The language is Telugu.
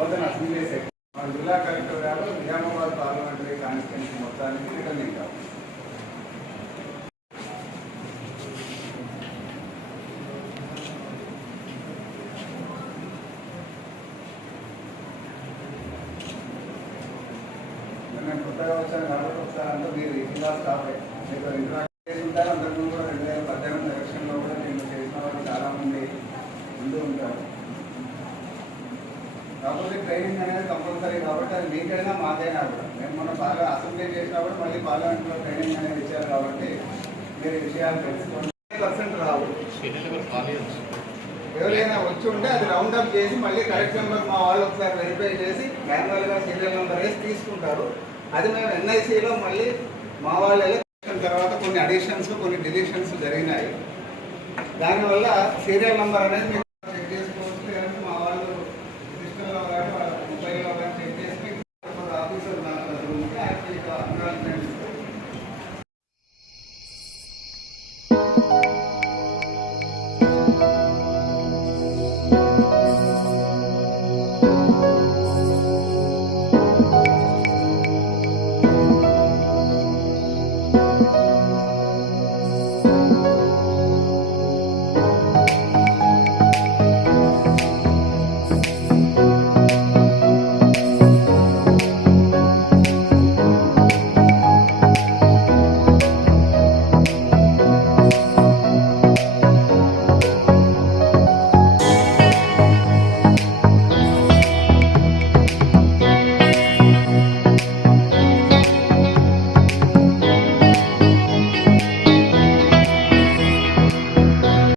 బోధన సీరియస్ మన జిల్లా కలెక్టర్ గారు నిజామాబాద్ పార్లమెంటరీ కాన్స్టిట్యూన్సీ మొత్తానికి రిటర్నింగ్ కావాలి. నేను కొత్తగా వచ్చాను కాబట్టి ఒకసారి అంతా మీరు ఇంకా స్టాఫ్ మీకు ఇంటరాక్ట్ చేసి ఉంటారు. అంతకుముందు కూడా 2018 ఎలక్షన్లో కూడా నేను చేసిన వాళ్ళు చాలామంది ముందు ఉంటారు. కాకపోతే ట్రైనింగ్ అనేది కంపల్సరీ కాబట్టి అది మీకైనా మాకైనా కూడా మేము మొన్న బాగా అసెంబ్లీ చేసినప్పుడు మళ్ళీ పార్లమెంట్లో ట్రైనింగ్ అనేది ఇచ్చారు కాబట్టి మీరు ఈ విషయాలు తెలుసుకోండి. 100% రావు, ఎవరైనా వచ్చి ఉంటే అది రౌండప్ చేసి మళ్ళీ కరెక్ట్ నెంబర్ మా వాళ్ళు ఒకసారి వెరిఫై చేసి మాన్యువల్గా సీరియల్ నెంబర్ వేసి తీసుకుంటారు. అది మేము ఎన్ఐసిలో మళ్ళీ మా వాళ్ళు ఎలక్షన్ తర్వాత కొన్ని అడిషన్స్ కొన్ని డిలీషన్స్ జరిగినాయి. దానివల్ల సీరియల్ నెంబర్ అనేది